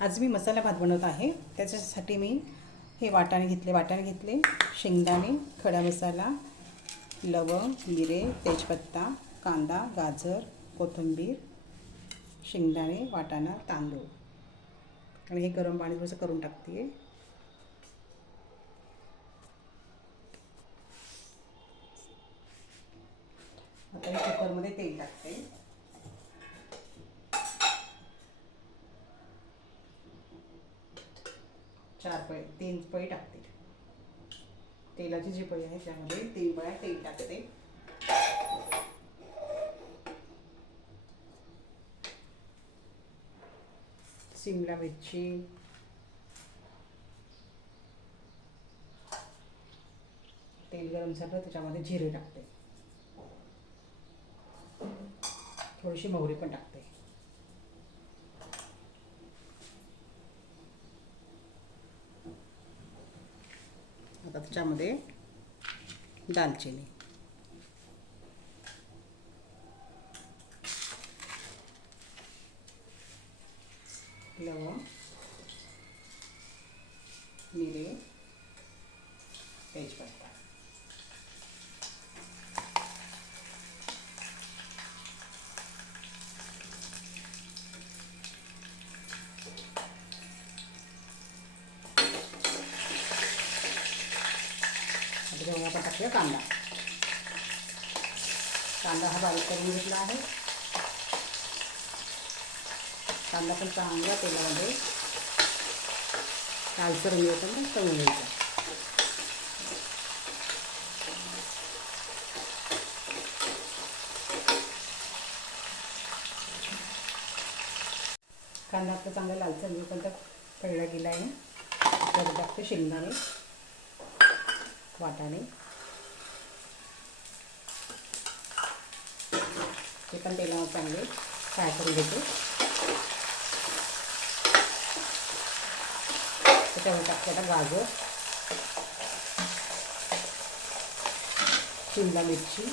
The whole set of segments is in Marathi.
आज मी मसाला भात बनवत आहे. त्याच्यासाठी मी हे वाटाणे घेतले, शेंगदाणे, खडा मसाला, लवंग, मिरे, तेजपत्ता, कांदा, गाजर, कोथिंबीर, शेंगदाणे, वाटाणा, तांदूळ आणि हे गरम पाणी थोडंसं करून टाकते. आता हे कुकरमध्ये तेल टाकते. 3 पळी टाकते. तेलाची जी पळी आहे त्यामध्ये 3 पळ्या तेल टाकते. शिमला मिरची, तेल गरम झालं त्याच्यामध्ये जिरे टाकते. थोडीशी मोहरी पण टाकते. आता त्याच्यामध्ये दालचिनी, लवंग, मिरे, तेजपत्ता, आता आपण टाकूया कांदा. कांदा हा बारीक करून घेतला आहे. कांदा पण चांगला तेलामध्ये लालसर होईपर्यंत तळून घ्यायचा. कांदा आपला चांगला लालसर होईपर्यंत तळला गेला आहे. त्यात टाकते शेंगदाणे, वाटाणे, ते पण तेलावर चांगले फ्राय करून घेते. त्याच्यावर टाकते आता गाजर, शिमला मिरची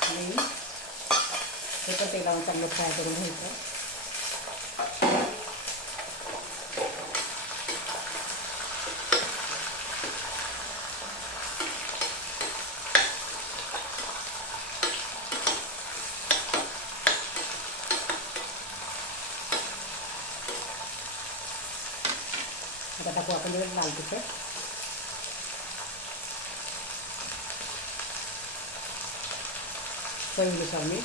आणि हे पण तेलावर चांगलं फ्राय करून घ्यायचं. आता टाकू आपण लाल तिखट, चवीनुसार मीठ,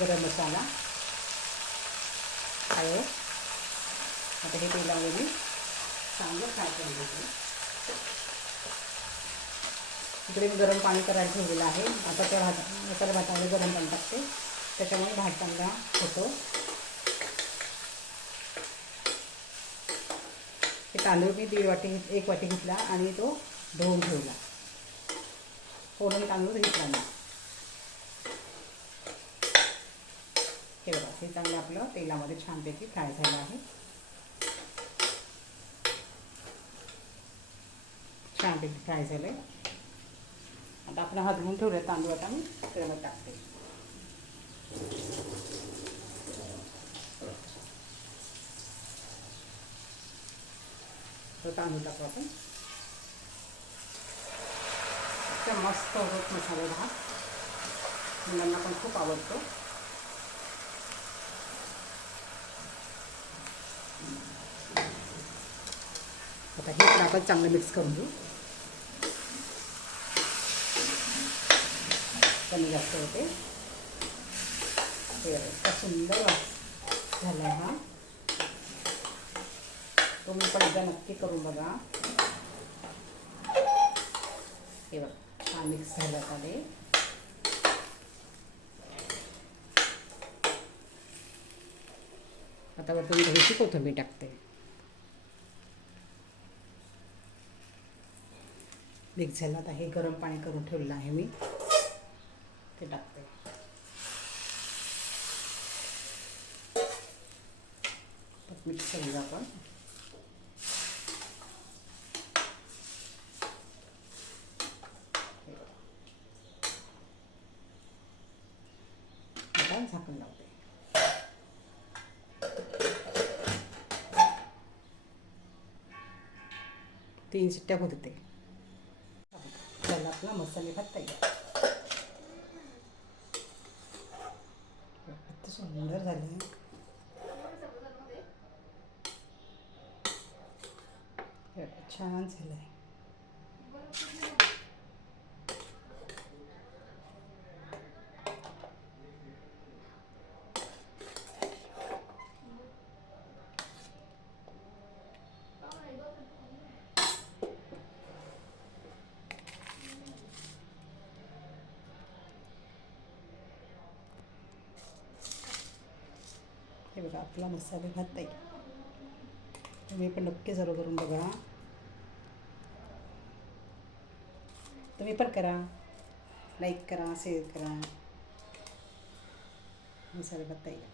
गरम मसाला, हळद. आता हे तेलामध्ये मी चांगलं फ्राय करून घेते. इकडे मी गरम पाणी करायला ठेवलेलं आहे. आता त्या मसाला भातामध्ये गरम पाणी टाकते, त्याच्यामुळे भात चांगला होतो. हे तांदूळ मी 1 वाटी घेतला आणि तो धुवून ठेवला. पूर्ण तांदूळ घेतला मी. हे बघा, हे चांगलं आपलं तेलामध्ये छानपैकी फ्राय झालं आहे. छानपैकी फ्राय झालं आहे. आता आपण हा धुवून ठेवला तांदूळ आता मी त्यामध्ये टाकते. तो तांदूळ टाकू आपण. मस्त होतो मसाले भात. मुलांना पण खूप आवडतो. आता हे पण आपण चांगलं मिक्स करून घेऊ. कमी जास्त होते. इतका सुंदर झाला हा. तुम्ही पण एकदा नक्की करून बघा. हे बघा, छान मिक्स झालं आता ते. आता वरतून थोडीशी कोथिंबीर टाकते. मिक्स झालं. आता हे गरम पाणी करून ठेवलेलं आहे मी, ते टाकते. मिक्स करूया आपण. आता झाकण लावते. 3 शिट्ट्या होत ते. त्याला आपला मसाले भात तयार. किती सुंदर झाले. छान झालं आहे. हे बघा आपला मसाले भात तयार. तुम्ही पण नक्की सर्व करून बघा. तुम्ही पण करा. लाईक करा, शेअर करा. मसाले भात तयार.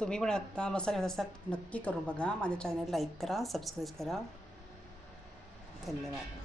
तुम्ही पण आता मसाले भात असा नक्की करून बघा. माझ्या चॅनल लाईक करा, सबस्क्राईब करा. धन्यवाद.